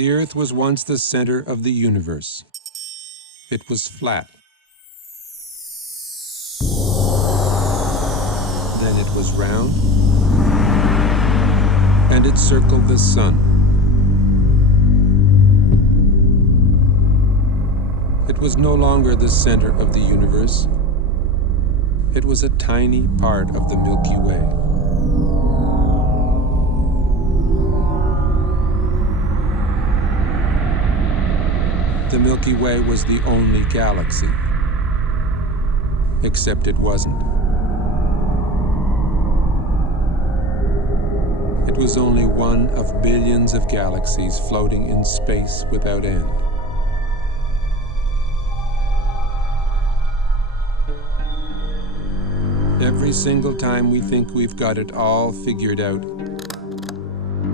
The Earth was once the center of the universe. It was flat. Then it was round, and it circled the sun. It was no longer the center of the universe. It was a tiny part of the Milky Way. The Milky Way was the only galaxy, except it wasn't. It was only one of billions of galaxies floating in space without end. Every single time we think we've got it all figured out,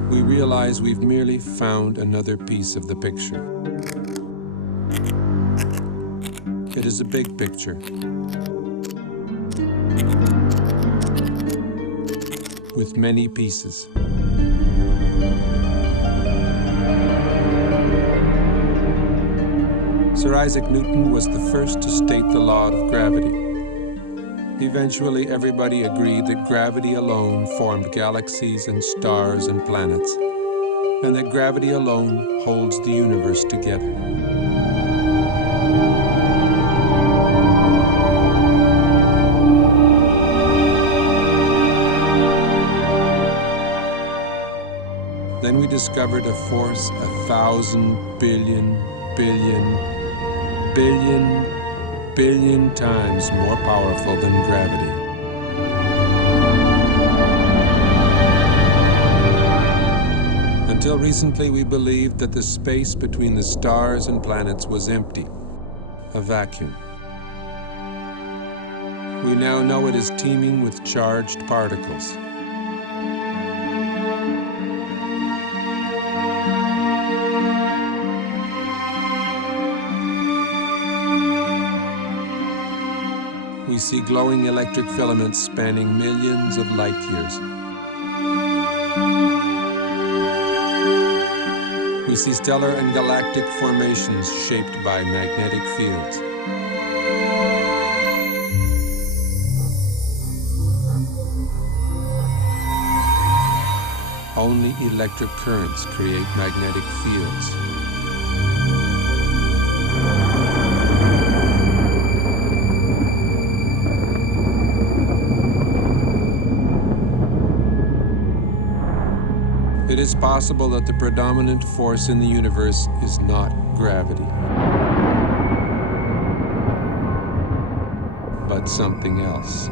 we realize we've merely found another piece of the picture. It is a big picture. With many pieces. Sir Isaac Newton was the first to state the law of gravity. Eventually, everybody agreed that gravity alone formed galaxies and stars and planets, and that gravity alone holds the universe together. Then we discovered a force 1,000 billion times more powerful than gravity. Until recently, we believed that the space between the stars and planets was empty, a vacuum. We now know it is teeming with charged particles. We see glowing electric filaments spanning millions of light years. We see stellar and galactic formations shaped by magnetic fields. Only electric currents create magnetic fields. It is possible that the predominant force in the universe is not gravity, but something else.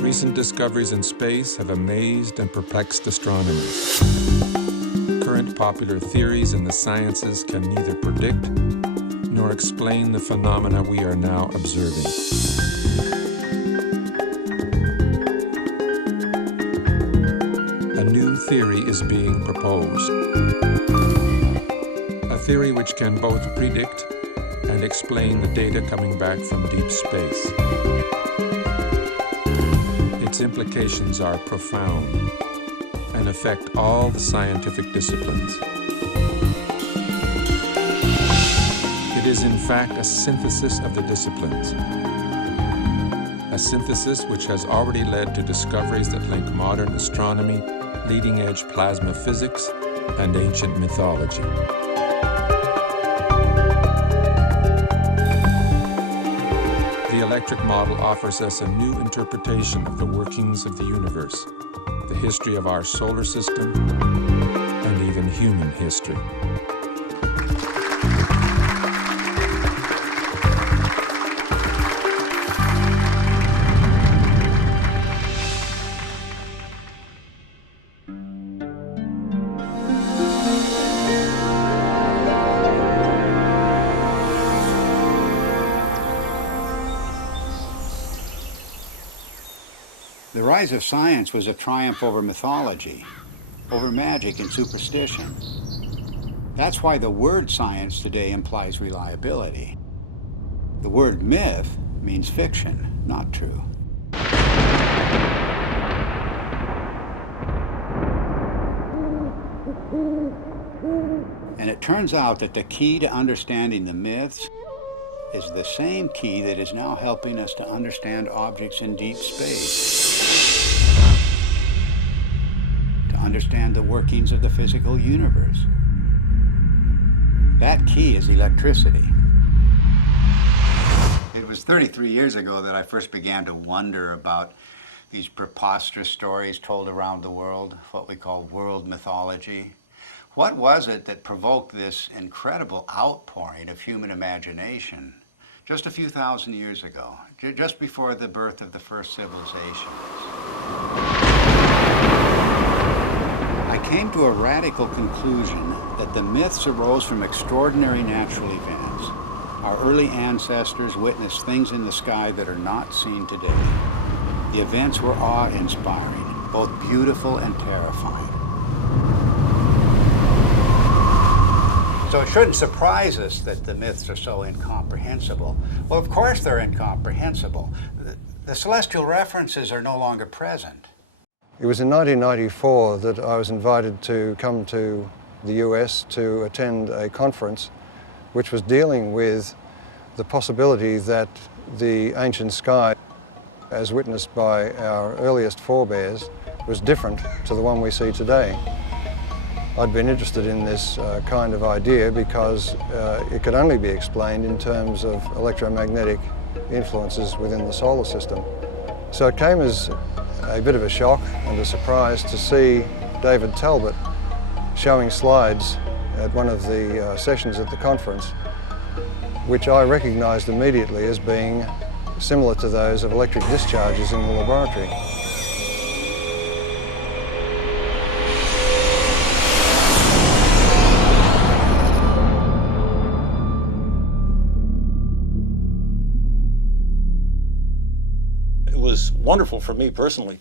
Recent discoveries in space have amazed and perplexed astronomers. Current popular theories in the sciences can neither predict nor explain the phenomena we are now observing. A new theory is being proposed. A theory which can both predict and explain the data coming back from deep space. Its implications are profound and affect all the scientific disciplines. It is in fact a synthesis of the disciplines. A synthesis which has already led to discoveries that link modern astronomy, leading-edge plasma physics, and ancient mythology. The electric model offers us a new interpretation of the workings of the universe, the history of our solar system, and even human history. The rise of science was a triumph over mythology, over magic and superstition. That's why the word science today implies reliability. The word myth means fiction, not true. And it turns out that the key to understanding the myths is the same key that is now helping us to understand objects in deep space, to understand the workings of the physical universe. That key is electricity. It was 33 years ago that I first began to wonder about these preposterous stories told around the world, what we call world mythology. What was it that provoked this incredible outpouring of human imagination just a few thousand years ago, just before the birth of the first civilizations? I came to a radical conclusion that the myths arose from extraordinary natural events. Our early ancestors witnessed things in the sky that are not seen today. The events were awe-inspiring, both beautiful and terrifying. So it shouldn't surprise us that the myths are so incomprehensible. Well, of course they're incomprehensible. The celestial references are no longer present. It was in 1994 that I was invited to come to the US to attend a conference which was dealing with the possibility that the ancient sky, as witnessed by our earliest forebears, was different to the one we see today. I'd been interested in this kind of idea because it could only be explained in terms of electromagnetic influences within the solar system. So it came as a bit of a shock and a surprise to see David Talbott showing slides at one of the sessions at the conference, which I recognized immediately as being similar to those of electric discharges in the laboratory. It was wonderful for me personally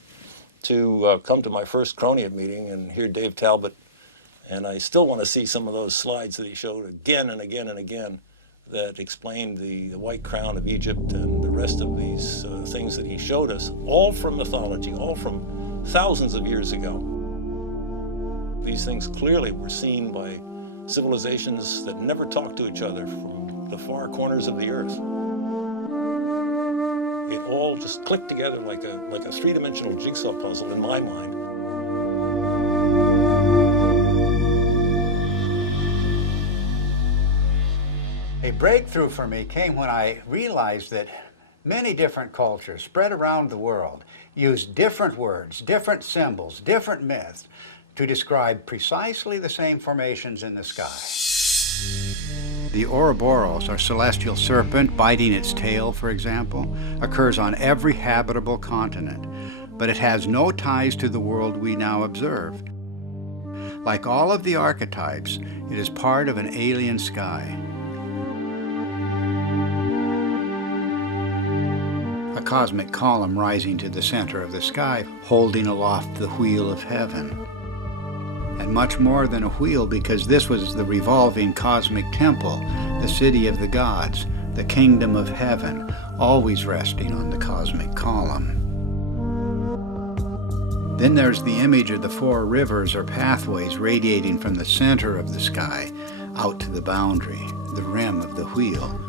to come to my first Cronium meeting and hear Dave Talbott, and I still want to see some of those slides that he showed again and again and again that explained the white crown of Egypt and the rest of these things that he showed us, all from mythology, all from thousands of years ago. These things clearly were seen by civilizations that never talked to each other from the far corners of the earth. It all just clicked together like a three-dimensional jigsaw puzzle in my mind. A breakthrough for me came when I realized that many different cultures spread around the world use different words, different symbols, different myths to describe precisely the same formations in the sky. The Ouroboros, or celestial serpent biting its tail, for example, occurs on every habitable continent, but it has no ties to the world we now observe. Like all of the archetypes, it is part of an alien sky. A cosmic column rising to the center of the sky, holding aloft the wheel of heaven. And much more than a wheel, because this was the revolving cosmic temple, the city of the gods, the kingdom of heaven, always resting on the cosmic column. Then there's the image of the four rivers or pathways radiating from the center of the sky out to the boundary, the rim of the wheel.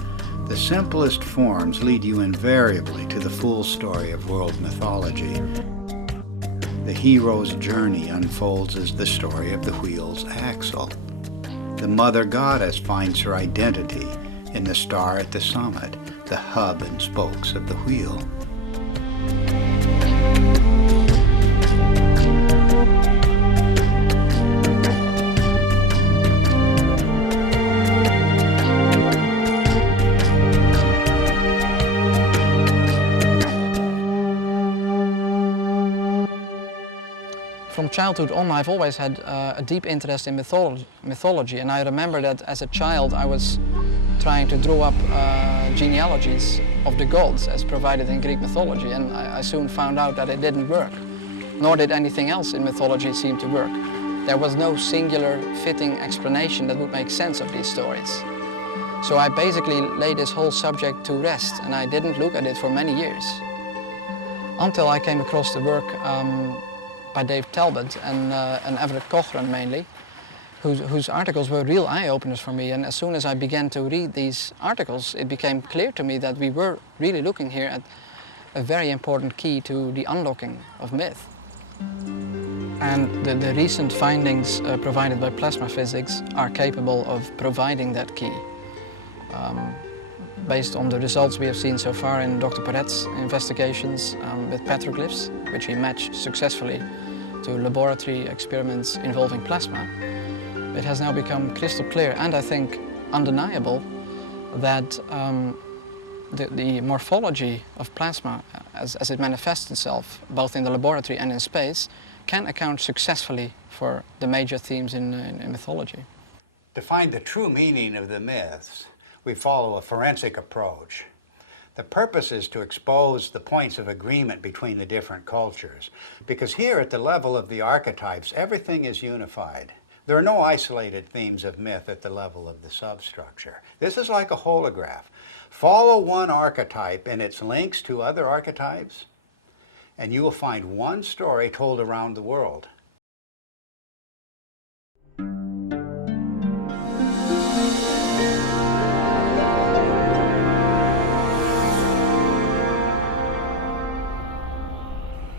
The simplest forms lead you invariably to the full story of world mythology. The hero's journey unfolds as the story of the wheel's axle. The mother goddess finds her identity in the star at the summit, the hub and spokes of the wheel. From childhood on, I've always had a deep interest in mythology, and I remember that as a child I was trying to draw up genealogies of the gods as provided in Greek mythology, and I soon found out that it didn't work, nor did anything else in mythology seem to work. There was no singular fitting explanation that would make sense of these stories. So I basically laid this whole subject to rest, and I didn't look at it for many years. Until I came across the work by David Talbott and Everett Cochran mainly, whose articles were real eye-openers for me. And as soon as I began to read these articles, it became clear to me that we were really looking here at a very important key to the unlocking of myth. And the recent findings provided by plasma physics are capable of providing that key. Based on the results we have seen so far in Dr. Perret's investigations with petroglyphs, which he matched successfully to laboratory experiments involving plasma, it has now become crystal clear and I think undeniable that the morphology of plasma as it manifests itself both in the laboratory and in space can account successfully for the major themes in mythology. To find the true meaning of the myths, we follow a forensic approach. The purpose is to expose the points of agreement between the different cultures, because here at the level of the archetypes, everything is unified. There are no isolated themes of myth at the level of the substructure. This is like a holograph. Follow one archetype and its links to other archetypes, and you will find one story told around the world.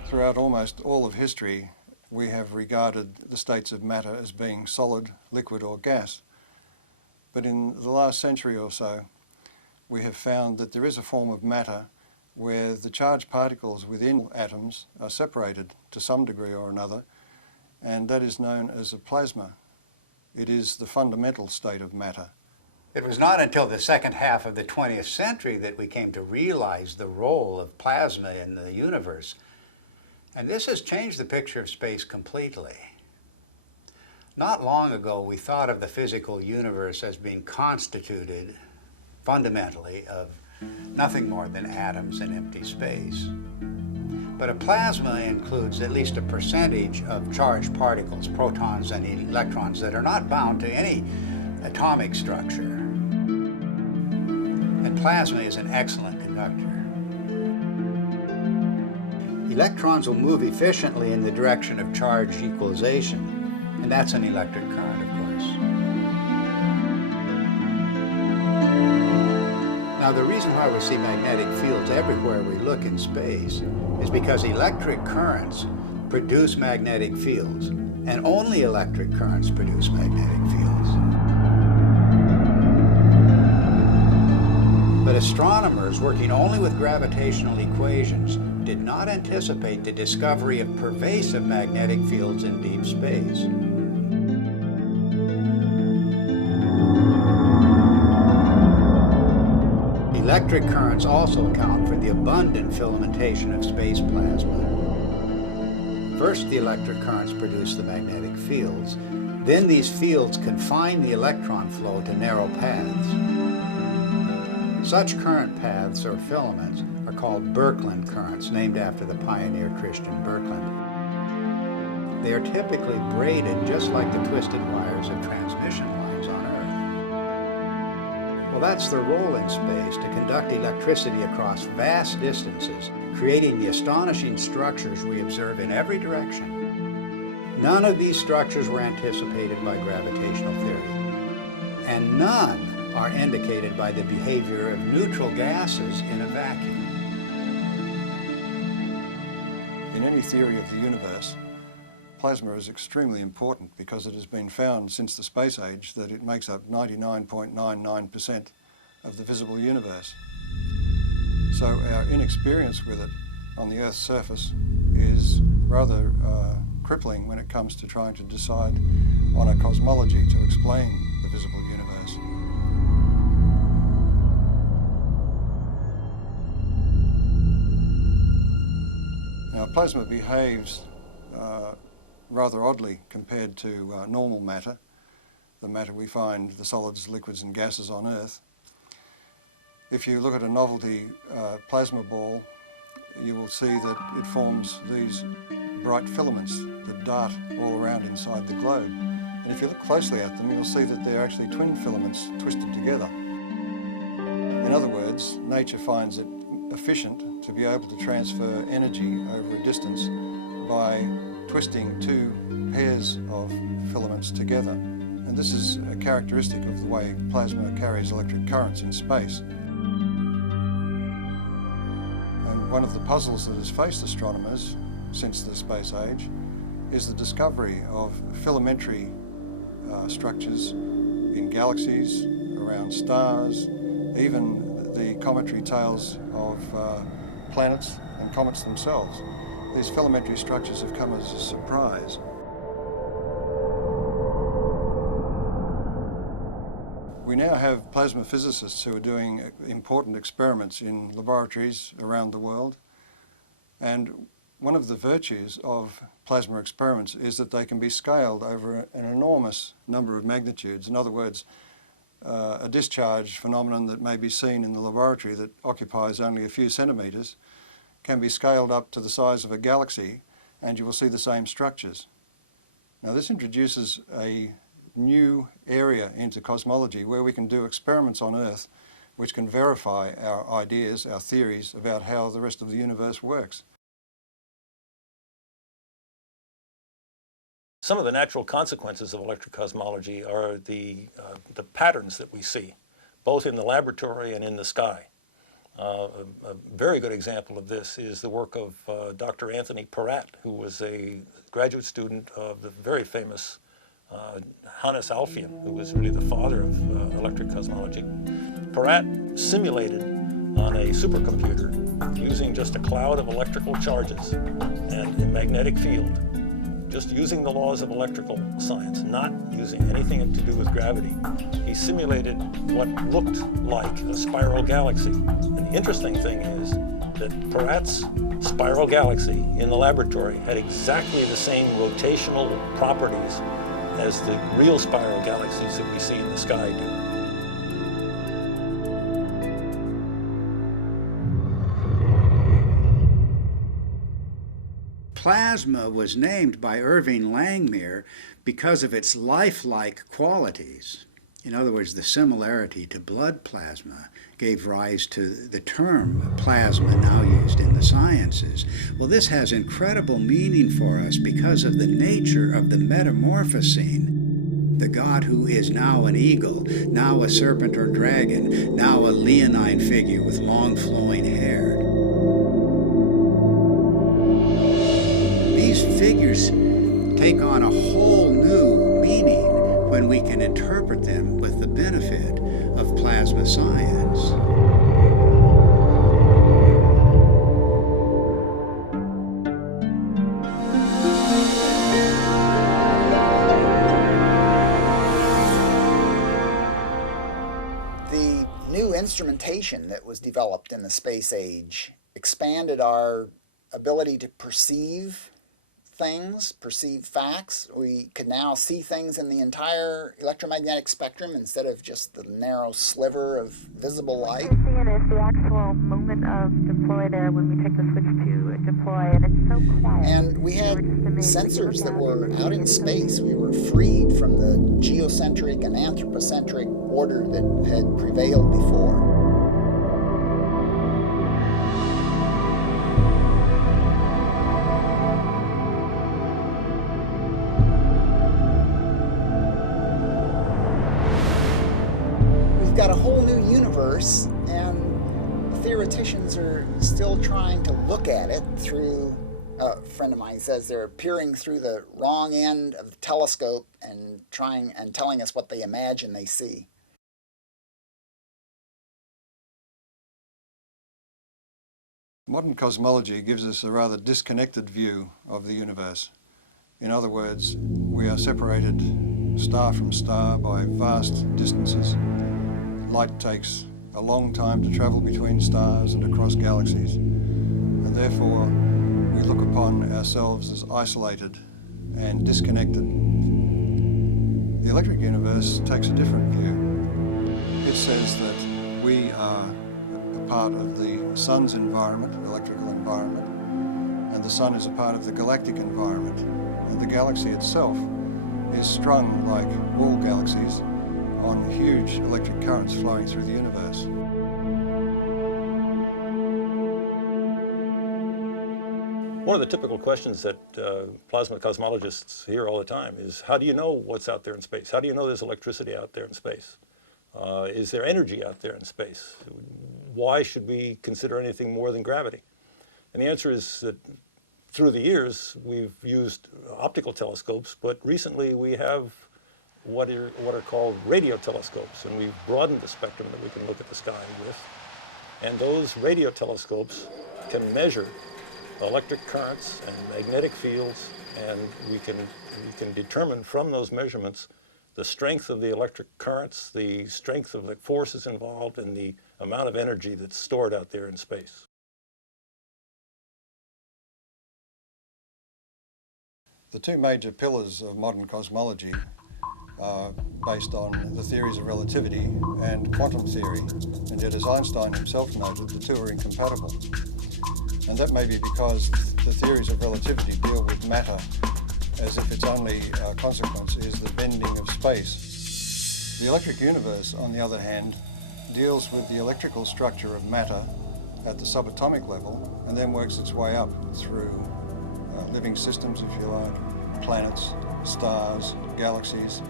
Throughout almost all of history, we have regarded the states of matter as being solid, liquid or gas. But in the last century or so, we have found that there is a form of matter where the charged particles within atoms are separated to some degree or another, and that is known as a plasma. It is the fundamental state of matter. It was not until the second half of the 20th century that we came to realize the role of plasma in the universe. And this has changed the picture of space completely. Not long ago, we thought of the physical universe as being constituted fundamentally of nothing more than atoms and empty space. But a plasma includes at least a percentage of charged particles, protons and electrons, that are not bound to any atomic structure. And plasma is an excellent conductor. Electrons will move efficiently in the direction of charge equalization, and that's an electric current, of course. Now, the reason why we see magnetic fields everywhere we look in space is because electric currents produce magnetic fields, and only electric currents produce magnetic fields. But astronomers working only with gravitational equations did not anticipate the discovery of pervasive magnetic fields in deep space. Electric currents also account for the abundant filamentation of space plasma. First, the electric currents produce the magnetic fields. Then these fields confine the electron flow to narrow paths. Such current paths, or filaments, are called Birkeland currents, named after the pioneer Christian Birkeland. They are typically braided just like the twisted wires of transmission lines on Earth. Well, that's their role in space, to conduct electricity across vast distances, creating the astonishing structures we observe in every direction. None of these structures were anticipated by gravitational theory, and none are indicated by the behavior of neutral gases in a vacuum. In any theory of the universe, plasma is extremely important because it has been found since the space age that it makes up 99.99% of the visible universe. So our inexperience with it on the Earth's surface is rather crippling when it comes to trying to decide on a cosmology to explain the visible universe. Now, plasma behaves rather oddly compared to normal matter, the matter we find, the solids, liquids and gases on Earth. If you look at a novelty plasma ball, you will see that it forms these bright filaments that dart all around inside the globe. And if you look closely at them, you'll see that they're actually twin filaments twisted together. In other words, nature finds it efficient to be able to transfer energy over a distance by twisting two pairs of filaments together. And this is a characteristic of the way plasma carries electric currents in space. And one of the puzzles that has faced astronomers since the space age is the discovery of filamentary structures in galaxies, around stars, even the cometary tails of planets and comets themselves. These filamentary structures have come as a surprise. We now have plasma physicists who are doing important experiments in laboratories around the world, and one of the virtues of plasma experiments is that they can be scaled over an enormous number of magnitudes. In other words, a discharge phenomenon that may be seen in the laboratory that occupies only a few centimetres can be scaled up to the size of a galaxy, and you will see the same structures. Now, this introduces a new area into cosmology where we can do experiments on Earth which can verify our ideas, our theories about how the rest of the universe works. Some of the natural consequences of electrocosmology are the patterns that we see, both in the laboratory and in the sky. A very good example of this is the work of Dr. Anthony Peratt, who was a graduate student of the very famous Hannes Alfvén, who was really the father of electric cosmology. Peratt simulated on a supercomputer using just a cloud of electrical charges and a magnetic field, just using the laws of electrical science, not using anything to do with gravity. He simulated what looked like a spiral galaxy. And the interesting thing is that Peratt's spiral galaxy in the laboratory had exactly the same rotational properties as the real spiral galaxies that we see in the sky do. Plasma was named by Irving Langmuir because of its lifelike qualities. In other words, the similarity to blood plasma gave rise to the term plasma now used in the sciences. Well, this has incredible meaning for us because of the nature of the metamorphosing. The God who is now an eagle, now a serpent or dragon, now a leonine figure with long flowing hair. These figures take on a whole new meaning when we can interpret them with the benefit of plasma science. The new instrumentation that was developed in the space age expanded our ability to perceive things, perceive facts. We could now see things in the entire electromagnetic spectrum instead of just the narrow sliver of visible light. What you're seeing is the actual moment of deploy there when we take the switch to deploy, and it's so quiet. And we had sensors that were out in space. We were freed from the geocentric and anthropocentric order that had prevailed before. Got a whole new universe, and theoreticians are still trying to look at it through, a friend of mine says they're peering through the wrong end of the telescope and telling us what they imagine they see. Modern cosmology gives us a rather disconnected view of the universe. In other words, we are separated star from star by vast distances. Light takes a long time to travel between stars and across galaxies, and therefore we look upon ourselves as isolated and disconnected. The electric universe takes a different view. It says that we are part of the sun's environment, electrical environment, and the sun is a part of the galactic environment. And the galaxy itself is strung, like all galaxies, on huge electric currents flowing through the universe. One of the typical questions that plasma cosmologists hear all the time is, how do you know what's out there in space? How do you know there's electricity out there in space? Is there energy out there in space? Why should we consider anything more than gravity? And the answer is that through the years, we've used optical telescopes, but recently we have what are called radio telescopes, and we've broadened the spectrum that we can look at the sky with. And those radio telescopes can measure electric currents and magnetic fields, and we can determine from those measurements the strength of the electric currents, the strength of the forces involved, and the amount of energy that's stored out there in space. The two major pillars of modern cosmology are based on the theories of relativity and quantum theory, and yet, as Einstein himself noted, the two are incompatible. And that may be because the theories of relativity deal with matter as if its only consequence is the bending of space. The electric universe, on the other hand, deals with the electrical structure of matter at the subatomic level and then works its way up through living systems, if you like, planets, stars, galaxies,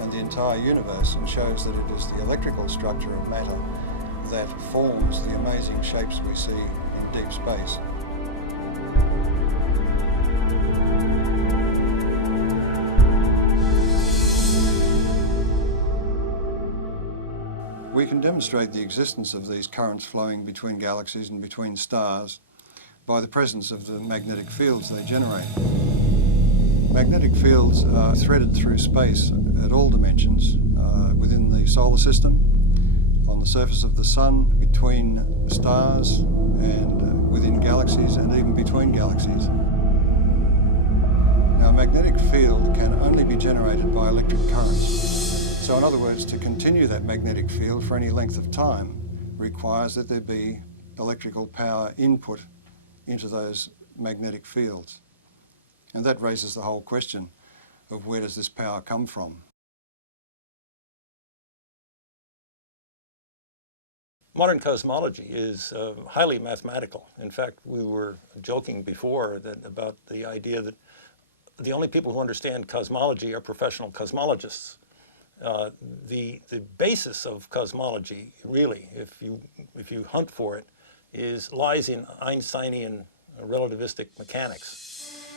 and the entire universe, and shows that it is the electrical structure of matter that forms the amazing shapes we see in deep space. We can demonstrate the existence of these currents flowing between galaxies and between stars by the presence of the magnetic fields they generate. Magnetic fields are threaded through space at all dimensions, within the solar system, on the surface of the sun, between stars, and within galaxies, and even between galaxies. Now, a magnetic field can only be generated by electric currents. So in other words, to continue that magnetic field for any length of time requires that there be electrical power input into those magnetic fields. And that raises the whole question of where does this power come from? Modern cosmology is highly mathematical. In fact, we were joking before about the idea that the only people who understand cosmology are professional cosmologists. The basis of cosmology, really, if you hunt for it, lies in Einsteinian relativistic mechanics.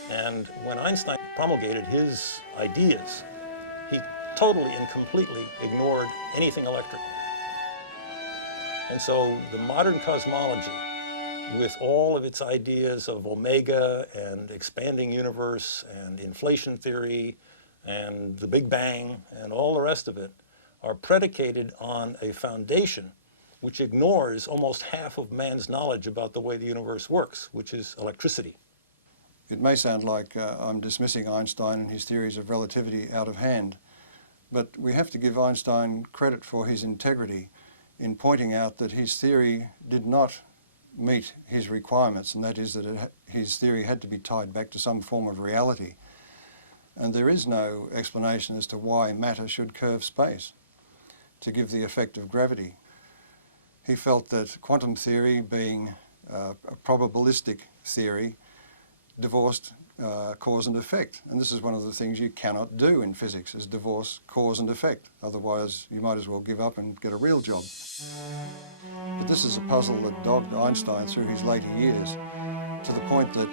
And when Einstein promulgated his ideas, he totally and completely ignored anything electrical. And so the modern cosmology, with all of its ideas of omega and expanding universe and inflation theory and the Big Bang and all the rest of it, are predicated on a foundation which ignores almost half of man's knowledge about the way the universe works, which is electricity. It may sound like I'm dismissing Einstein and his theories of relativity out of hand, but we have to give Einstein credit for his integrity in pointing out that his theory did not meet his requirements, and that is that his theory had to be tied back to some form of reality. And there is no explanation as to why matter should curve space to give the effect of gravity. He felt that quantum theory, being a probabilistic theory, divorced cause and effect. And this is one of the things you cannot do in physics, is divorce cause and effect. Otherwise, you might as well give up and get a real job. But this is a puzzle that dogged Einstein through his later years, to the point that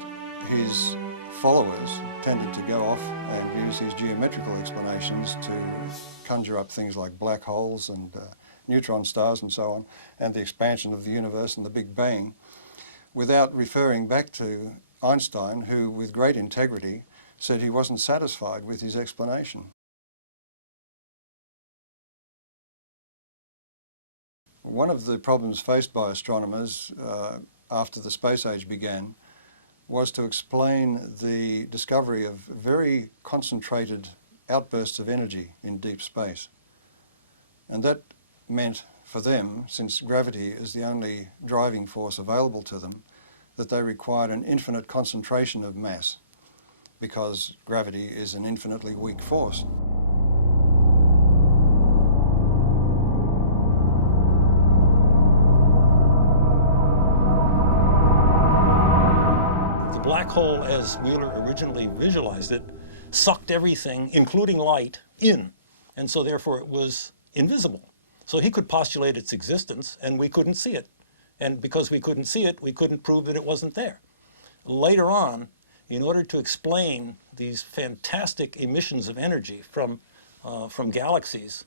his followers tended to go off and use his geometrical explanations to conjure up things like black holes and neutron stars and so on, and the expansion of the universe and the Big Bang, without referring back to Einstein, who, with great integrity, said he wasn't satisfied with his explanation. One of the problems faced by astronomers after the space age began was to explain the discovery of very concentrated outbursts of energy in deep space. And that meant for them, since gravity is the only driving force available to them, that they required an infinite concentration of mass, because gravity is an infinitely weak force. The black hole, as Wheeler originally visualized it, sucked everything, including light, in, and so therefore it was invisible. So he could postulate its existence, and we couldn't see it. And because we couldn't see it, we couldn't prove that it wasn't there. Later on, in order to explain these fantastic emissions of energy from galaxies,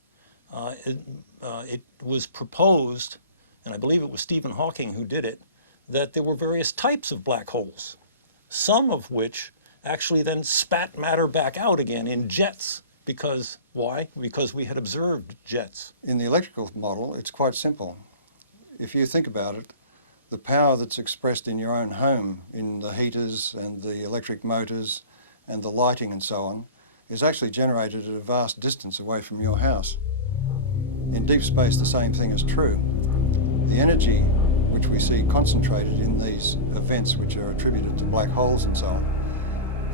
it was proposed, and I believe it was Stephen Hawking who did it, that there were various types of black holes, some of which actually then spat matter back out again in jets. Because, why? Because we had observed jets. In the electrical model, it's quite simple. If you think about it, the power that's expressed in your own home, in the heaters and the electric motors and the lighting and so on, is actually generated at a vast distance away from your house. In deep space, the same thing is true. The energy which we see concentrated in these events which are attributed to black holes and so on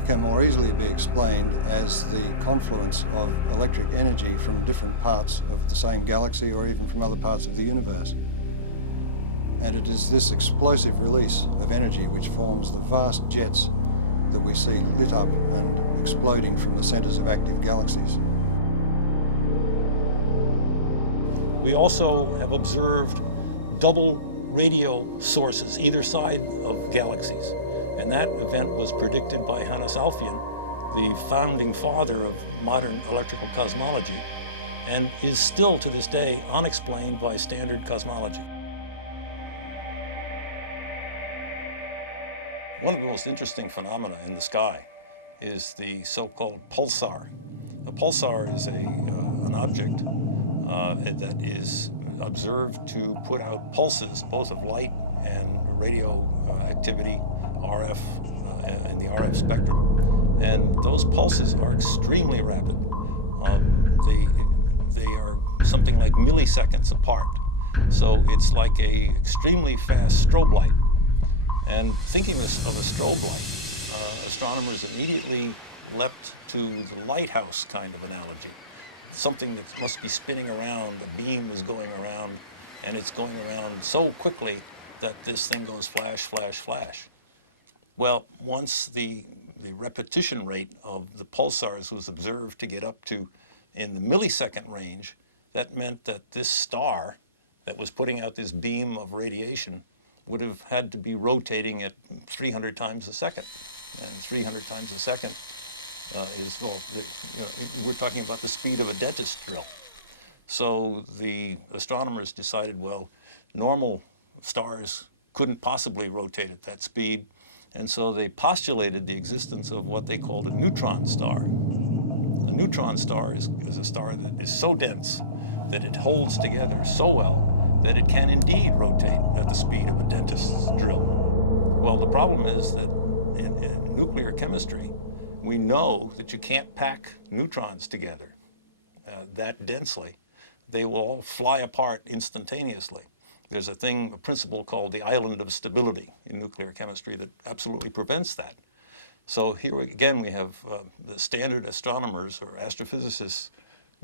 can more easily be explained as the confluence of electric energy from different parts of the same galaxy or even from other parts of the universe. And it is this explosive release of energy which forms the vast jets that we see lit up and exploding from the centers of active galaxies. We also have observed double radio sources either side of galaxies. And that event was predicted by Hannes Alfvén, the founding father of modern electrical cosmology, and is still to this day unexplained by standard cosmology. One of the most interesting phenomena in the sky is the so-called pulsar. A pulsar is an object that is observed to put out pulses, both of light and radio activity, RF, in the RF spectrum. And those pulses are extremely rapid. They are something like milliseconds apart. So it's like a extremely fast strobe light. And thinking of a strobe light, astronomers immediately leapt to the lighthouse kind of analogy. Something that must be spinning around, the beam is going around, and it's going around so quickly that this thing goes flash, flash, flash. Well, once the repetition rate of the pulsars was observed to get up to in the millisecond range, that meant that this star that was putting out this beam of radiation would have had to be rotating at 300 times a second. And 300 times a second is, well, we're talking about the speed of a dentist drill. So the astronomers decided, well, normal stars couldn't possibly rotate at that speed, and so they postulated the existence of what they called a neutron star. A neutron star is a star that is so dense that it holds together so well that it can indeed rotate at the speed of a dentist's drill. Well, the problem is that in nuclear chemistry, we know that you can't pack neutrons together that densely. They will all fly apart instantaneously. There's a principle called the island of stability in nuclear chemistry that absolutely prevents that. So here again we have the standard astronomers or astrophysicists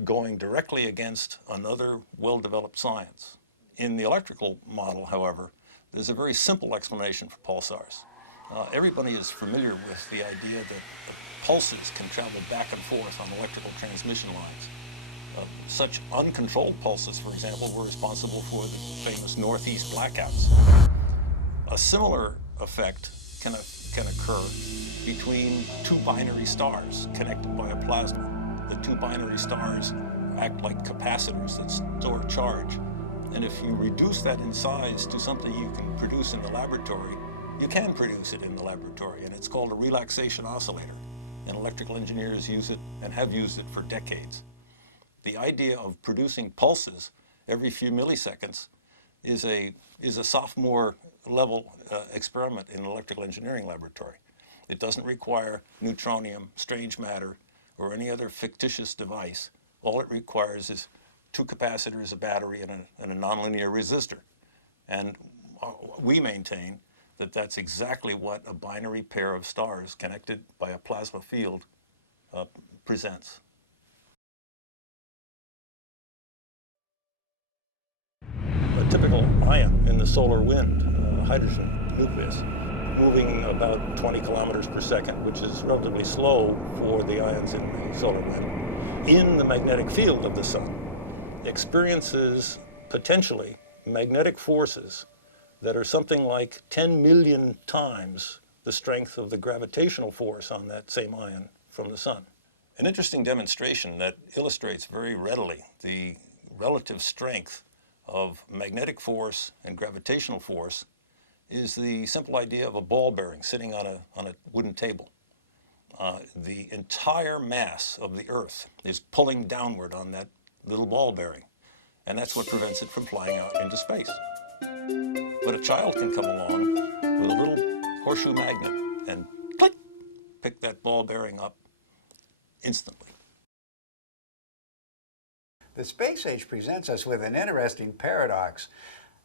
going directly against another well-developed science. In the electrical model, however, there's a very simple explanation for pulsars. Everybody is familiar with the idea that the pulses can travel back and forth on electrical transmission lines. Such uncontrolled pulses, for example, were responsible for the famous Northeast blackouts. A similar effect can occur between two binary stars connected by a plasma. The two binary stars act like capacitors that store charge. And if you reduce that in size to something you can produce in the laboratory, you can produce it in the laboratory, and it's called a relaxation oscillator. And electrical engineers use it and have used it for decades. The idea of producing pulses every few milliseconds is a sophomore level experiment in an electrical engineering laboratory. It doesn't require neutronium, strange matter, or any other fictitious device. All it requires is two capacitors, a battery, and a nonlinear resistor. And we maintain that that's exactly what a binary pair of stars connected by a plasma field presents. A typical ion in the solar wind, hydrogen nucleus, moving about 20 kilometers per second, which is relatively slow for the ions in the solar wind, in the magnetic field of the sun, experiences potentially magnetic forces that are something like 10 million times the strength of the gravitational force on that same ion from the sun. An interesting demonstration that illustrates very readily the relative strength of magnetic force and gravitational force is the simple idea of a ball bearing sitting on a wooden table. The entire mass of the Earth is pulling downward on that little ball bearing, and that's what prevents it from flying out into space. But a child can come along with a little horseshoe magnet and click, pick that ball bearing up instantly. The space age presents us with an interesting paradox.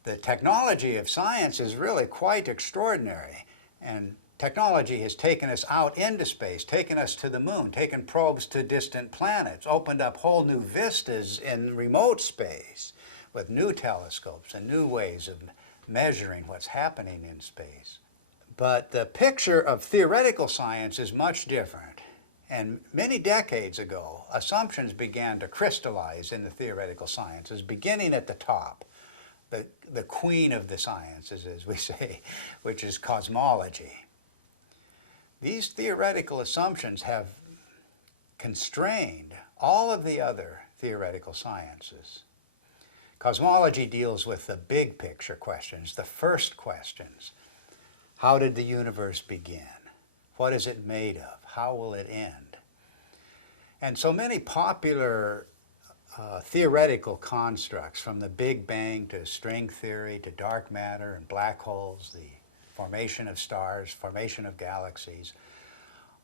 The technology of science is really quite extraordinary, and technology has taken us out into space, taken us to the moon, taken probes to distant planets, opened up whole new vistas in remote space with new telescopes and new ways of measuring what's happening in space. But the picture of theoretical science is much different. And many decades ago, assumptions began to crystallize in the theoretical sciences, beginning at the top, the queen of the sciences, as we say, which is cosmology. These theoretical assumptions have constrained all of the other theoretical sciences. Cosmology deals with the big picture questions, the first questions. How did the universe begin? What is it made of? How will it end? And so many popular theoretical constructs, from the Big Bang to string theory to dark matter and black holes, the formation of stars, formation of galaxies,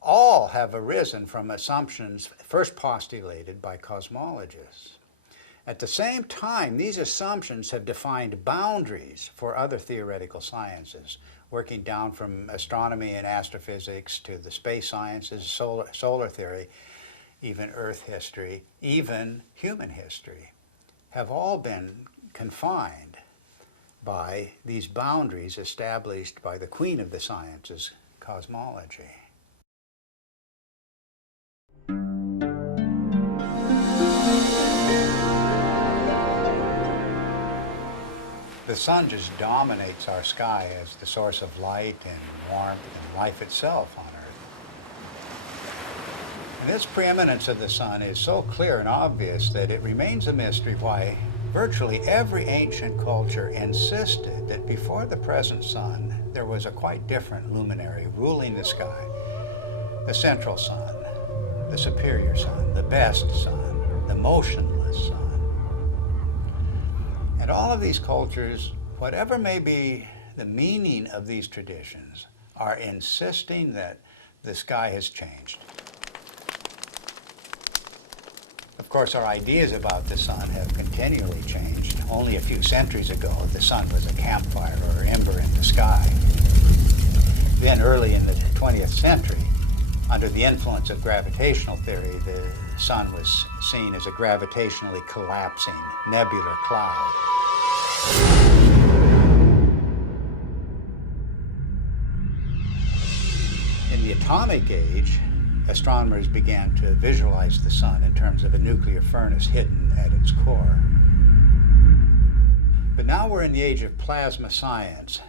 all have arisen from assumptions first postulated by cosmologists. At the same time, these assumptions have defined boundaries for other theoretical sciences, working down from astronomy and astrophysics to the space sciences, solar theory, even Earth history, even human history, have all been confined by these boundaries established by the queen of the sciences, cosmology. The sun just dominates our sky as the source of light and warmth and life itself on Earth. And this preeminence of the sun is so clear and obvious that it remains a mystery why virtually every ancient culture insisted that before the present sun, there was a quite different luminary ruling the sky. The central sun, the superior sun, the best sun, the motionless sun. And all of these cultures, whatever may be the meaning of these traditions, are insisting that the sky has changed. Of course, our ideas about the sun have continually changed. Only a few centuries ago, the sun was a campfire or ember in the sky. Then early in the 20th century, under the influence of gravitational theory, the sun was seen as a gravitationally collapsing nebular cloud. In the atomic age, astronomers began to visualize the sun in terms of a nuclear furnace hidden at its core. But now we're in the age of plasma science,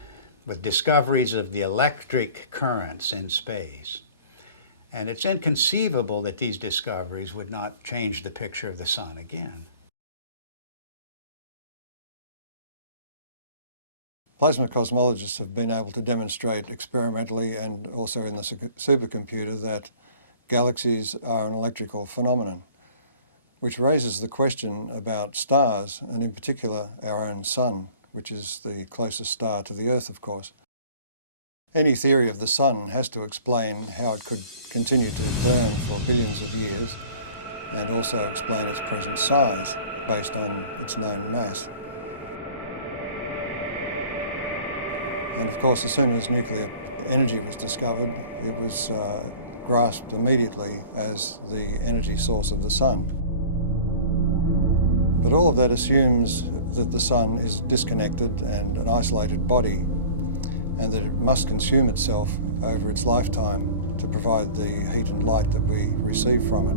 with discoveries of the electric currents in space. And it's inconceivable that these discoveries would not change the picture of the sun again. Plasma cosmologists have been able to demonstrate experimentally and also in the supercomputer that galaxies are an electrical phenomenon, which raises the question about stars, and in particular our own sun, which is the closest star to the Earth, of course. Any theory of the sun has to explain how it could continue to burn for billions of years and also explain its present size. based on its known mass. And of course, as soon as nuclear energy was discovered, it was grasped immediately as the energy source of the sun. But all of that assumes that the sun is disconnected and an isolated body, and that it must consume itself over its lifetime to provide the heat and light that we receive from it.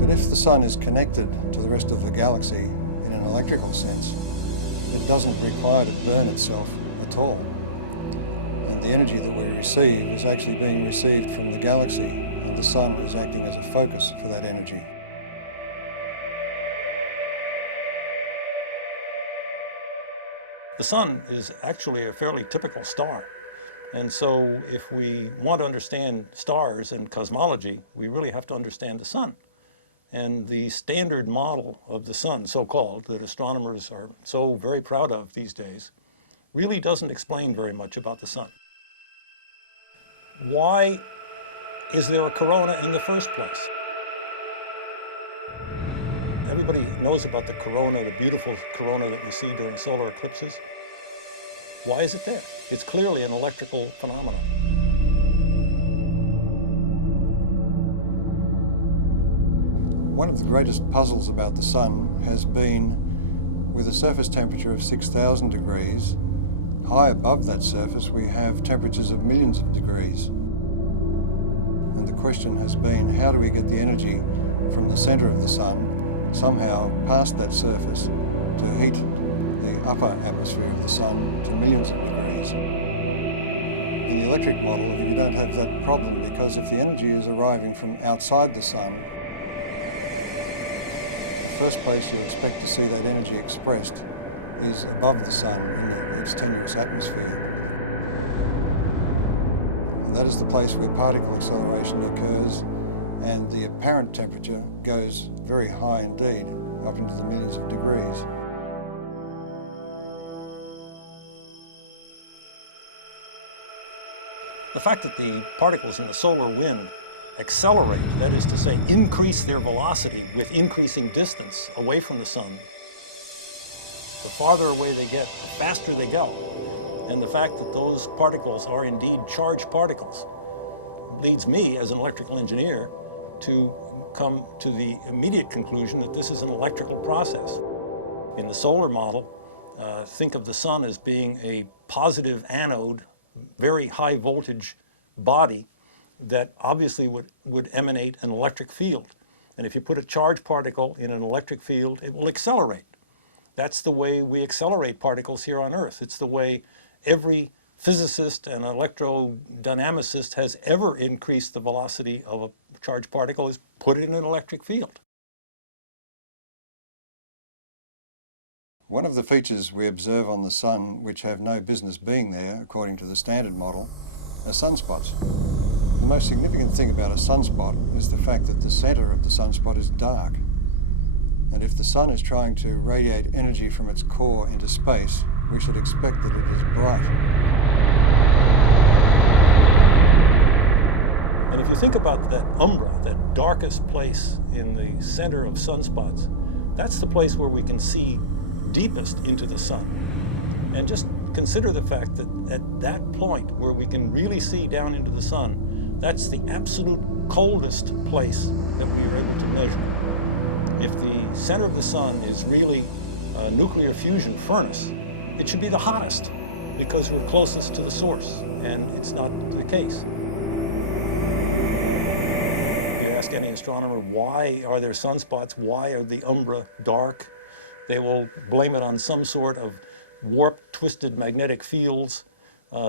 But if the sun is connected to the rest of the galaxy in an electrical sense, it doesn't require to burn itself at all. And the energy that we receive is actually being received from the galaxy, and the sun is acting as a focus for that energy. The sun is actually a fairly typical star. And so if we want to understand stars and cosmology, we really have to understand the sun. And the standard model of the sun, so-called, that astronomers are so very proud of these days, really doesn't explain very much about the sun. Why is there a corona in the first place? Everybody knows about the corona, the beautiful corona that we see during solar eclipses. Why is it there? It's clearly an electrical phenomenon. One of the greatest puzzles about the sun has been, with a surface temperature of 6,000 degrees, high above that surface we have temperatures of millions of degrees. And the question has been, how do we get the energy from the center of the sun somehow past that surface to heat the upper atmosphere of the sun to millions of degrees? In the electric model, you don't have that problem, because if the energy is arriving from outside the sun, the first place you expect to see that energy expressed is above the sun in its tenuous atmosphere. And that is the place where particle acceleration occurs, and the apparent temperature goes very high indeed, up into the millions of degrees. The fact that the particles in the solar wind accelerate, that is to say, increase their velocity with increasing distance away from the sun, the farther away they get, the faster they go. And the fact that those particles are indeed charged particles leads me, as an electrical engineer, to come to the immediate conclusion that this is an electrical process. In the solar model, think of the sun as being a positive anode, very high voltage body that obviously would emanate an electric field. And if you put a charged particle in an electric field, it will accelerate. That's the way we accelerate particles here on Earth. It's the way every physicist and electrodynamicist has ever increased the velocity of a charged particle, is put it in an electric field. One of the features we observe on the sun, which have no business being there, according to the standard model, are sunspots. The most significant thing about a sunspot is the fact that the center of the sunspot is dark. And if the sun is trying to radiate energy from its core into space, we should expect that it is bright. And if you think about that umbra, that darkest place in the center of sunspots, that's the place where we can see deepest into the sun. And just consider the fact that at that point where we can really see down into the sun, that's the absolute coldest place that we are able to measure. If the center of the sun is really a nuclear fusion furnace, it should be the hottest because we're closest to the source, and it's not the case. If you ask any astronomer, why are there sunspots? Why are the umbra dark? They will blame it on some sort of warped, twisted magnetic fields.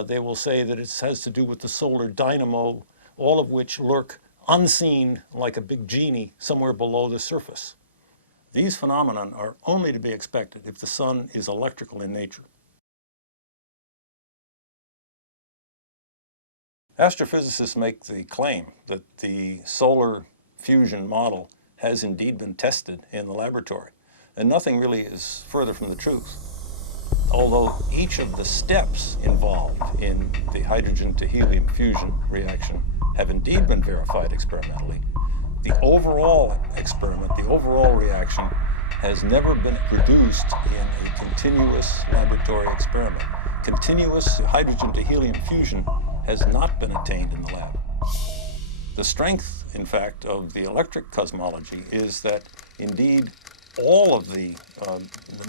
They will say that it has to do with the solar dynamo, all of which lurk unseen like a big genie somewhere below the surface. These phenomena are only to be expected if the sun is electrical in nature. Astrophysicists make the claim that the solar fusion model has indeed been tested in the laboratory, and nothing really is further from the truth. Although each of the steps involved in the hydrogen to helium fusion reaction have indeed been verified experimentally, the overall experiment, the overall reaction, has never been produced in a continuous laboratory experiment. Continuous hydrogen to helium fusion has not been attained in the lab. The strength, in fact, of the electric cosmology is that indeed all of the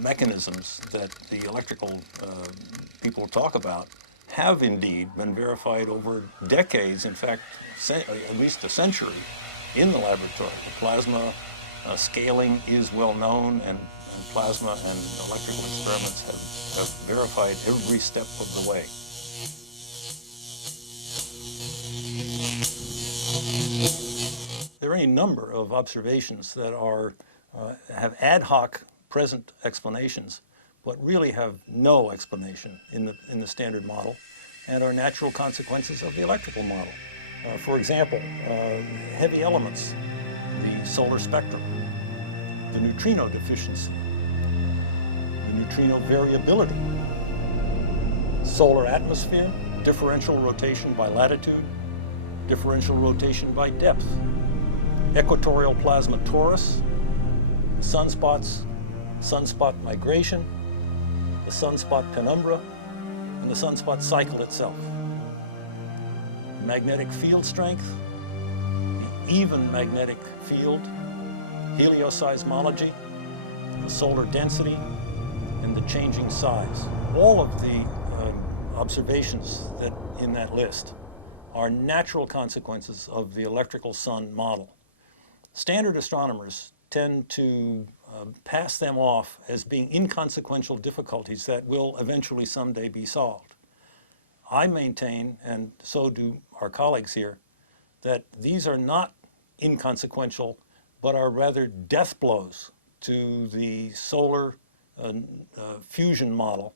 mechanisms that the electrical people talk about have indeed been verified over decades, in fact, at least a century, in the laboratory. The plasma scaling is well known, and plasma and electrical experiments have verified every step of the way. There are any number of observations that have ad hoc present explanations, but really have no explanation in the standard model, and are natural consequences of the electrical model. For example, heavy elements, the solar spectrum, the neutrino deficiency, the neutrino variability, solar atmosphere, differential rotation by latitude, differential rotation by depth, equatorial plasma torus, sunspots, sunspot migration, the sunspot penumbra, and the sunspot cycle itself. Magnetic field strength, the even magnetic field, helioseismology, the solar density, and the changing size. All of the observations that in that list are natural consequences of the electrical sun model. Standard astronomers tend to pass them off as being inconsequential difficulties that will eventually someday be solved. I maintain, and so do our colleagues here, that these are not inconsequential, but are rather death blows to the solar fusion model,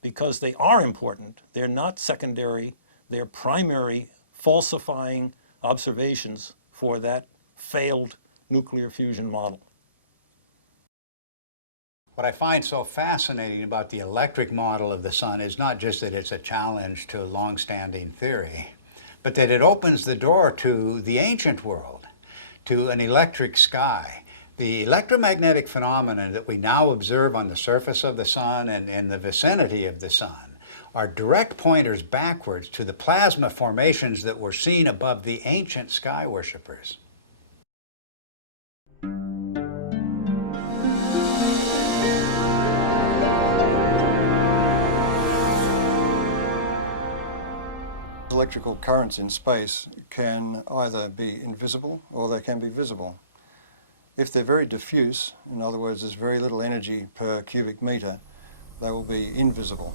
because they are important. They're not secondary, they're primary falsifying observations for that failed nuclear fusion model. What I find so fascinating about the electric model of the sun is not just that it's a challenge to long-standing theory, but that it opens the door to the ancient world, to an electric sky. The electromagnetic phenomena that we now observe on the surface of the sun and in the vicinity of the sun are direct pointers backwards to the plasma formations that were seen above the ancient sky worshippers. Electrical currents in space can either be invisible or they can be visible. If they're very diffuse, in other words, there's very little energy per cubic meter, they will be invisible.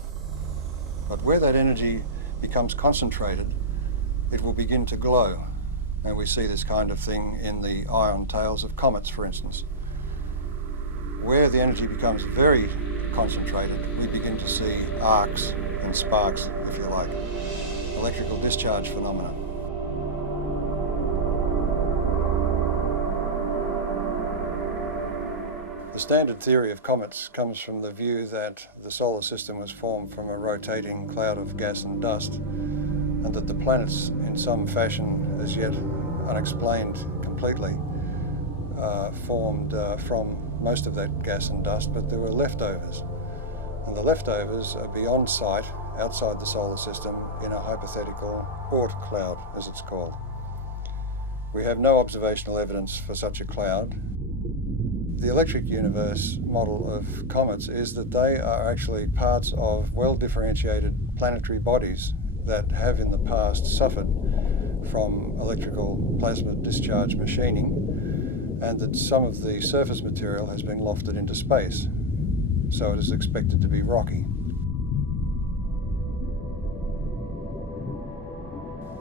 But where that energy becomes concentrated, it will begin to glow. And we see this kind of thing in the ion tails of comets, for instance. Where the energy becomes very concentrated, we begin to see arcs and sparks, if you like. Electrical discharge phenomena. The standard theory of comets comes from the view that the solar system was formed from a rotating cloud of gas and dust, and that the planets, in some fashion as yet unexplained completely, formed from most of that gas and dust, but there were leftovers. And the leftovers are beyond sight, outside the solar system, in a hypothetical Oort cloud, as it's called. We have no observational evidence for such a cloud. The electric universe model of comets is that they are actually parts of well-differentiated planetary bodies that have in the past suffered from electrical plasma discharge machining, and that some of the surface material has been lofted into space, so it is expected to be rocky.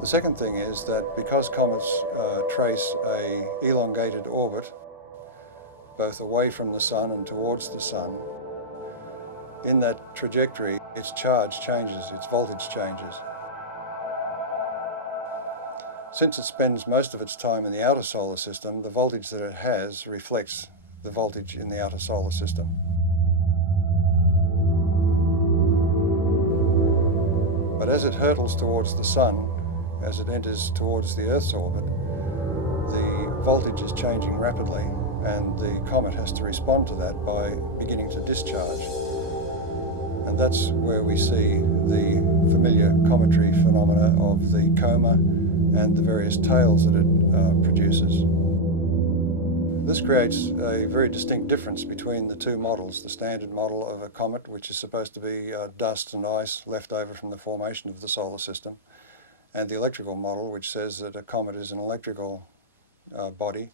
The second thing is that because comets trace an elongated orbit, both away from the sun and towards the sun, in that trajectory, its charge changes, its voltage changes. Since it spends most of its time in the outer solar system, the voltage that it has reflects the voltage in the outer solar system. But as it hurtles towards the sun, as it enters towards the Earth's orbit, the voltage is changing rapidly, and the comet has to respond to that by beginning to discharge. And that's where we see the familiar cometary phenomena of the coma and the various tails that it produces. This creates a very distinct difference between the two models, the standard model of a comet, which is supposed to be dust and ice left over from the formation of the solar system, and the electrical model, which says that a comet is an electrical body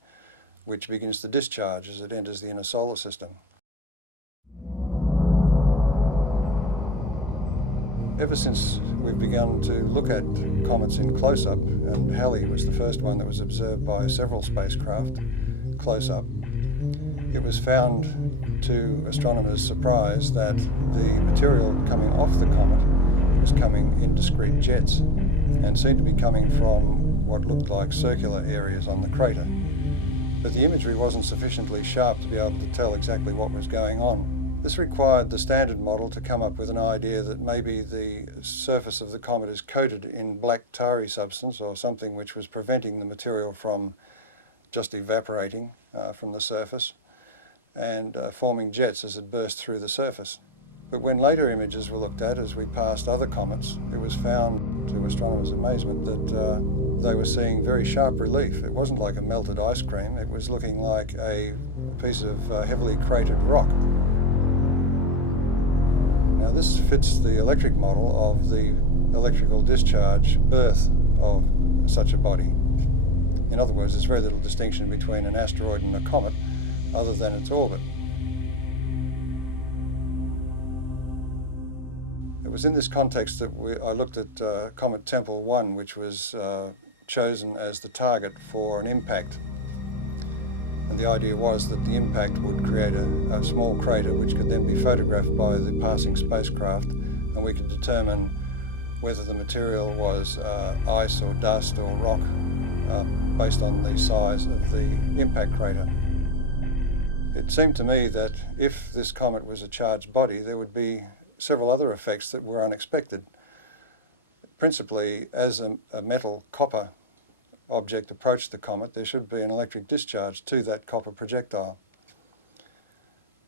which begins to discharge as it enters the inner solar system. Ever since we've begun to look at comets in close-up, and Halley was the first one that was observed by several spacecraft close-up, it was found to astronomers' surprise that the material coming off the comet was coming in discrete jets and seemed to be coming from what looked like circular areas on the crater. But the imagery wasn't sufficiently sharp to be able to tell exactly what was going on. This required the standard model to come up with an idea that maybe the surface of the comet is coated in black tarry substance or something which was preventing the material from just evaporating from the surface and forming jets as it burst through the surface. But when later images were looked at as we passed other comets, it was found, to astronomers' amazement, that they were seeing very sharp relief. It wasn't like a melted ice cream, it was looking like a piece of heavily cratered rock. Now this fits the electric model of the electrical discharge birth of such a body. In other words, there's very little distinction between an asteroid and a comet other than its orbit. It was in this context that I looked at Comet Tempel 1, which was chosen as the target for an impact. And the idea was that the impact would create a small crater which could then be photographed by the passing spacecraft, and we could determine whether the material was ice or dust or rock based on the size of the impact crater. It seemed to me that if this comet was a charged body, there would be several other effects that were unexpected. Principally, as a metal copper object approached the comet, there should be an electric discharge to that copper projectile.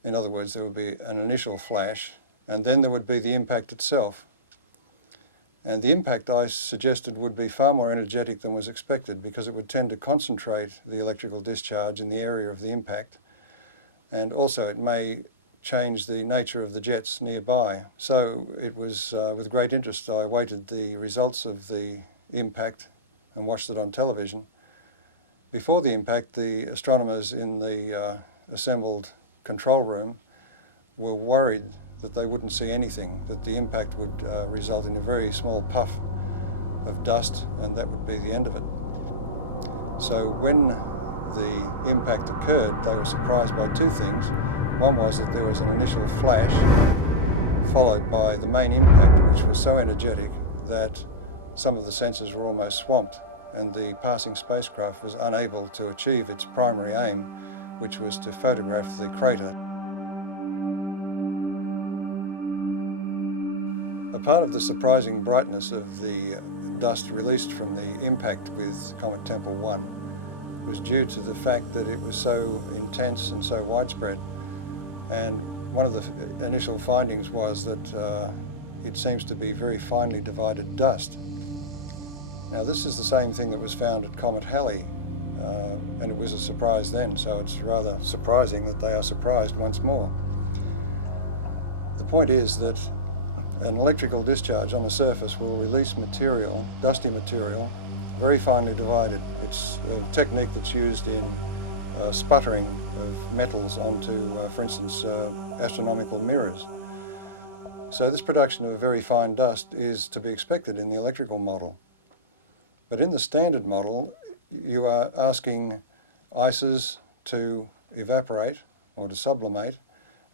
In other words, there would be an initial flash, and then there would be the impact itself. And the impact, I suggested, would be far more energetic than was expected, because it would tend to concentrate the electrical discharge in the area of the impact, and also it may change the nature of the jets nearby. So it was with great interest I awaited the results of the impact and watched it on television. Before the impact, the astronomers in the assembled control room were worried that they wouldn't see anything, that the impact would result in a very small puff of dust, and that would be the end of it. So when the impact occurred, they were surprised by two things. One was that there was an initial flash, followed by the main impact, which was so energetic that some of the sensors were almost swamped, and the passing spacecraft was unable to achieve its primary aim, which was to photograph the crater. A part of the surprising brightness of the dust released from the impact with Comet Tempel 1 was due to the fact that it was so intense and so widespread. And one of the initial findings was that it seems to be very finely divided dust. Now this is the same thing that was found at Comet Halley, and it was a surprise then, so it's rather surprising that they are surprised once more. The point is that an electrical discharge on the surface will release material, dusty material, very finely divided. It's a technique that's used in sputtering of metals onto, for instance, astronomical mirrors. So this production of very fine dust is to be expected in the electrical model. But in the standard model, you are asking ices to evaporate or to sublimate,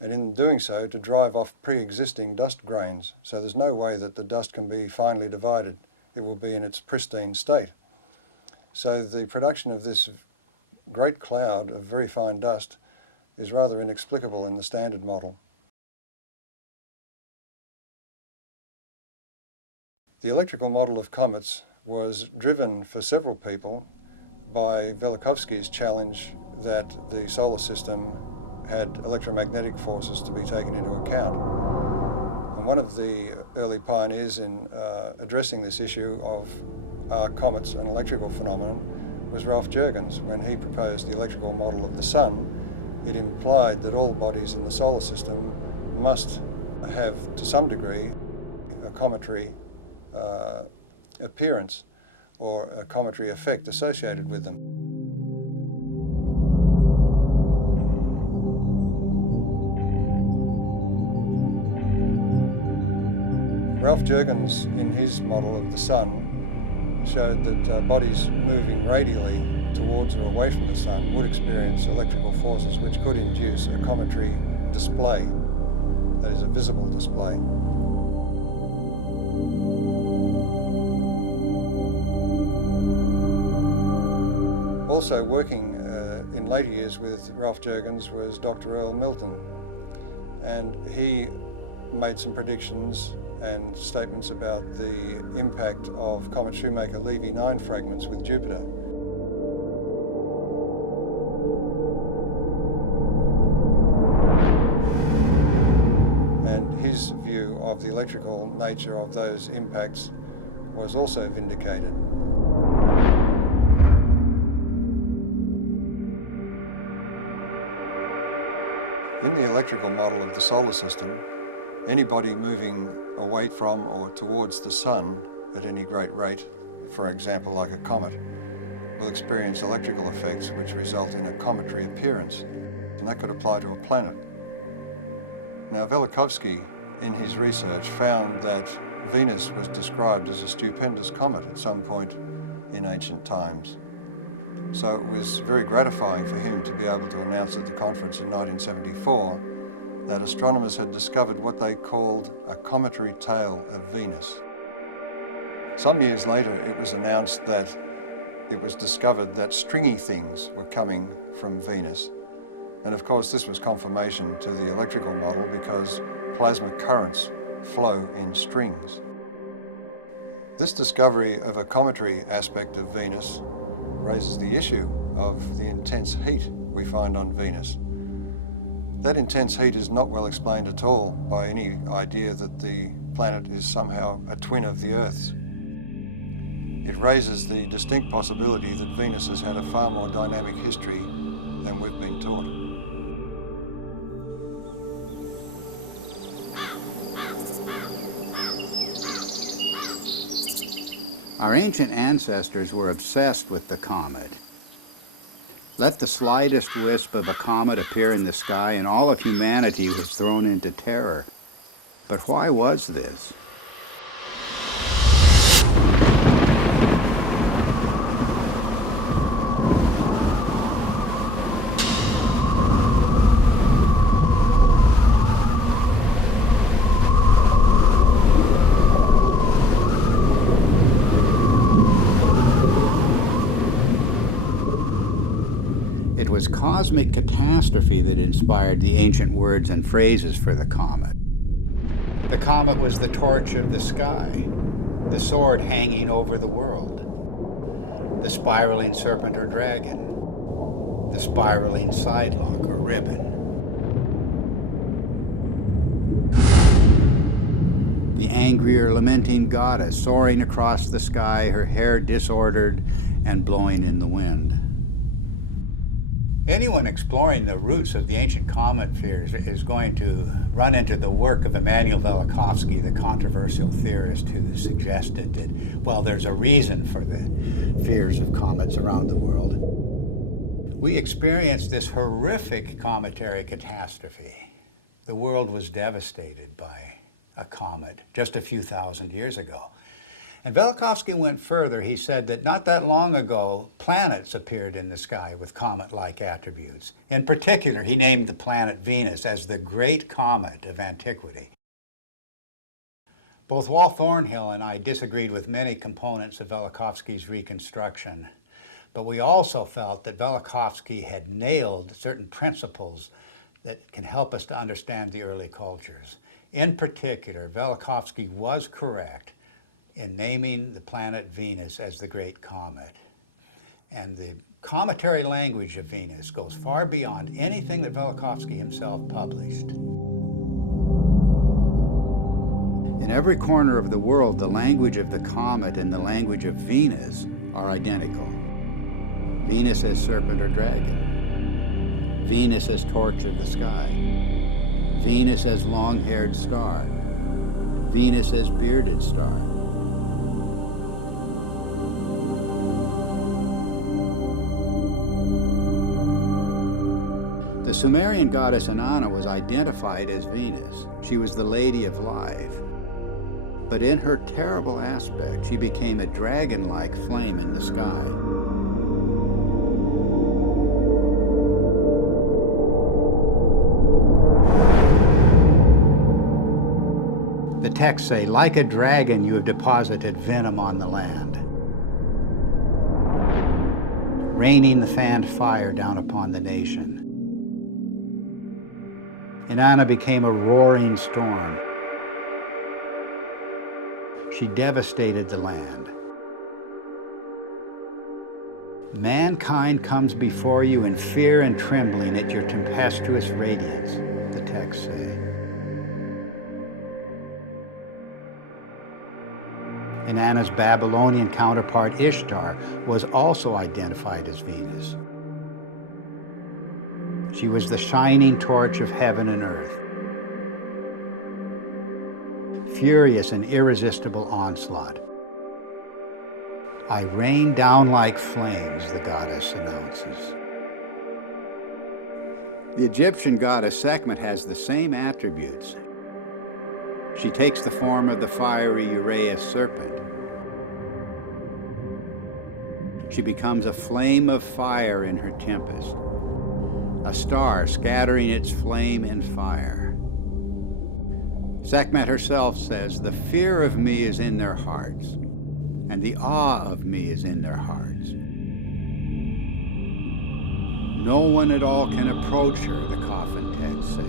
and in doing so to drive off pre-existing dust grains. So there's no way that the dust can be finely divided. It will be in its pristine state. So the production of this great cloud of very fine dust is rather inexplicable in the standard model. The electrical model of comets was driven for several people by Velikovsky's challenge that the solar system had electromagnetic forces to be taken into account. And one of the early pioneers in addressing this issue of are comets an electrical phenomenon was Ralph Jurgens. When he proposed the electrical model of the sun, it implied that all bodies in the solar system must have, to some degree, a cometary appearance or a cometary effect associated with them. Ralph Jurgens, in his model of the sun, showed that bodies moving radially towards or away from the sun would experience electrical forces which could induce a cometary display, that is, a visible display. Also working in later years with Ralph Jurgens was Dr. Earl Milton, and he made some predictions and statements about the impact of Comet Shoemaker-Levy 9 fragments with Jupiter. And his view of the electrical nature of those impacts was also vindicated. In the electrical model of the solar system, anybody moving away from or towards the sun at any great rate, for example like a comet, will experience electrical effects which result in a cometary appearance, and that could apply to a planet. Now Velikovsky, in his research, found that Venus was described as a stupendous comet at some point in ancient times. So it was very gratifying for him to be able to announce at the conference in 1974 that astronomers had discovered what they called a cometary tail of Venus. Some years later, it was announced that it was discovered that stringy things were coming from Venus. And of course, this was confirmation to the electrical model because plasma currents flow in strings. This discovery of a cometary aspect of Venus raises the issue of the intense heat we find on Venus. That intense heat is not well explained at all by any idea that the planet is somehow a twin of the Earth's. It raises the distinct possibility that Venus has had a far more dynamic history than we've been taught. Our ancient ancestors were obsessed with the comet. Let the slightest wisp of a comet appear in the sky and all of humanity was thrown into terror. But why was this? It was cosmic catastrophe that inspired the ancient words and phrases for the comet. The comet was the torch of the sky, the sword hanging over the world, the spiraling serpent or dragon, the spiraling sidelock or ribbon. The angry or lamenting goddess soaring across the sky, her hair disordered and blowing in the wind. Anyone exploring the roots of the ancient comet fears is going to run into the work of Immanuel Velikovsky, the controversial theorist who suggested that, well, there's a reason for the fears of comets around the world. We experienced this horrific cometary catastrophe. The world was devastated by a comet just a few thousand years ago. And Velikovsky went further. He said that not that long ago, planets appeared in the sky with comet-like attributes. In particular, he named the planet Venus as the great comet of antiquity. Both Wallace Thornhill and I disagreed with many components of Velikovsky's reconstruction, but we also felt that Velikovsky had nailed certain principles that can help us to understand the early cultures. In particular, Velikovsky was correct in naming the planet Venus as the Great Comet. And the cometary language of Venus goes far beyond anything that Velikovsky himself published. In every corner of the world, the language of the comet and the language of Venus are identical. Venus as serpent or dragon. Venus as torch of the sky. Venus as long-haired star. Venus as bearded star. The Sumerian goddess Inanna was identified as Venus. She was the Lady of Life. But in her terrible aspect, she became a dragon-like flame in the sky. The texts say, like a dragon, you have deposited venom on the land, raining the fanned fire down upon the nation. Inanna became a roaring storm. She devastated the land. Mankind comes before you in fear and trembling at your tempestuous radiance, the texts say. Inanna's Babylonian counterpart Ishtar was also identified as Venus. She was the shining torch of heaven and earth. Furious and irresistible onslaught. I rain down like flames, the goddess announces. The Egyptian goddess Sekhmet has the same attributes. She takes the form of the fiery Uraeus serpent. She becomes a flame of fire in her tempest, a star scattering its flame and fire. Sekhmet herself says, "The fear of me is in their hearts, and the awe of me is in their hearts. No one at all can approach her," the coffin texts say.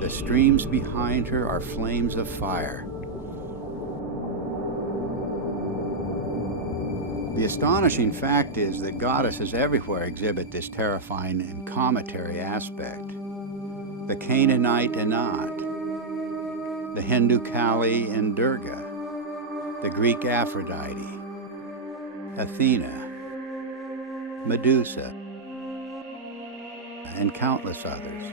The streams behind her are flames of fire. The astonishing fact is that goddesses everywhere exhibit this terrifying and cometary aspect. The Canaanite Anat, the Hindu Kali and Durga, the Greek Aphrodite, Athena, Medusa, and countless others.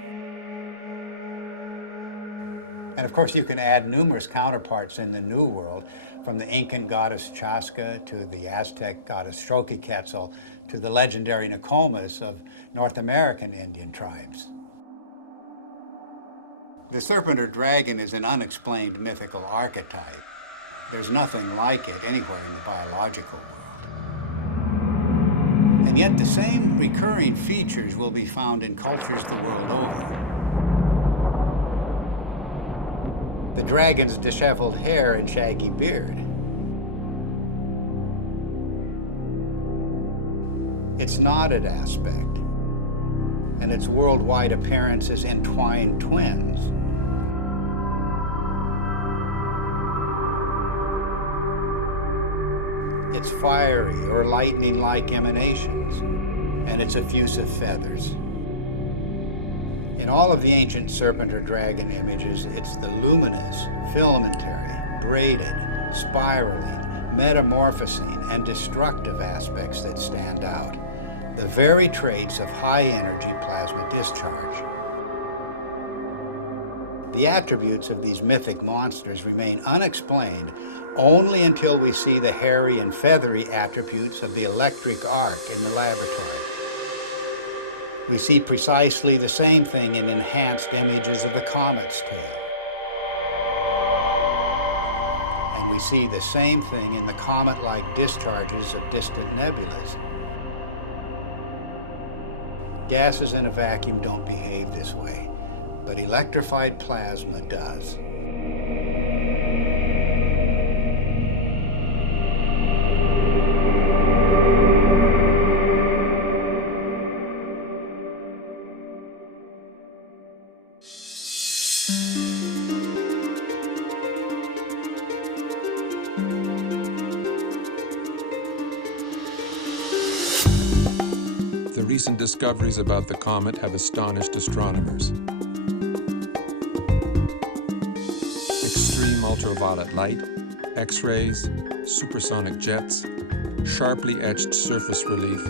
And of course, you can add numerous counterparts in the New World, from the Incan goddess Chaska to the Aztec goddess Xochiquetzal to the legendary Nokomis of North American Indian tribes. The serpent or dragon is an unexplained mythical archetype. There's nothing like it anywhere in the biological world. And yet the same recurring features will be found in cultures the world over. The dragon's disheveled hair and shaggy beard. Its knotted aspect, and its worldwide appearance as entwined twins. Its fiery or lightning-like emanations, and its effusive feathers. In all of the ancient serpent or dragon images, it's the luminous, filamentary, braided, spiraling, metamorphosing, and destructive aspects that stand out, the very traits of high-energy plasma discharge. The attributes of these mythic monsters remain unexplained only until we see the hairy and feathery attributes of the electric arc in the laboratory. We see precisely the same thing in enhanced images of the comet's tail. And we see the same thing in the comet-like discharges of distant nebulas. Gases in a vacuum don't behave this way, but electrified plasma does. recent discoveries about the comet have astonished astronomers. Extreme ultraviolet light, X-rays, supersonic jets, sharply etched surface relief,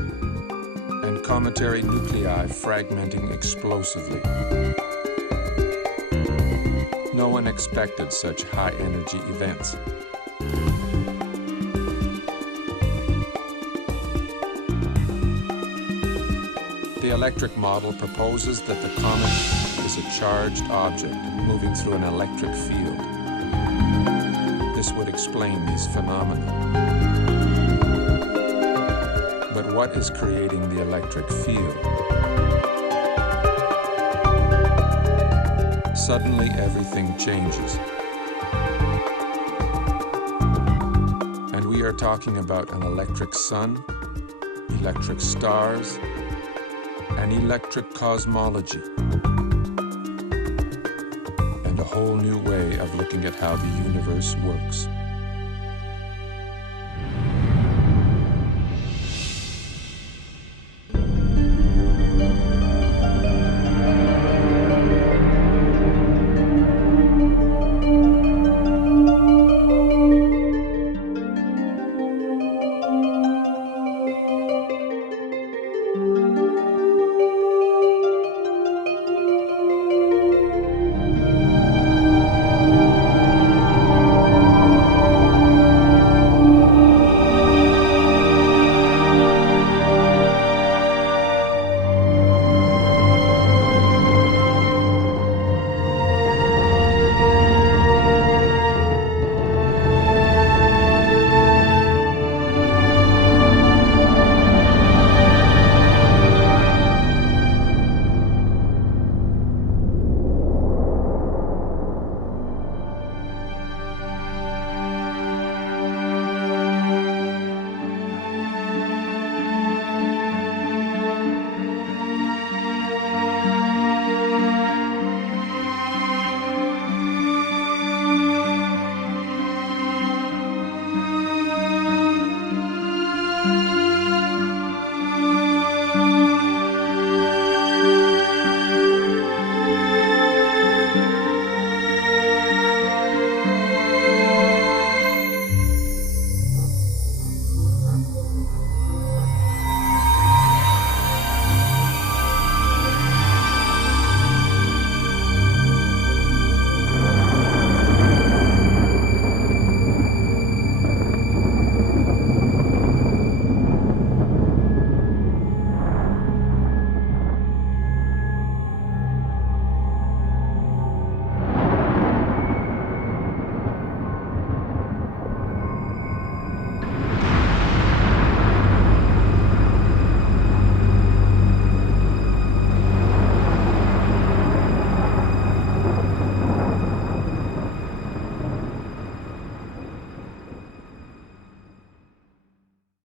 and cometary nuclei fragmenting explosively. No one expected such high-energy events. The electric model proposes that the comet is a charged object moving through an electric field. This would explain these phenomena. But what is creating the electric field? Suddenly, everything changes. And we are talking about an electric sun, electric stars, an electric cosmology, and a whole new way of looking at how the universe works.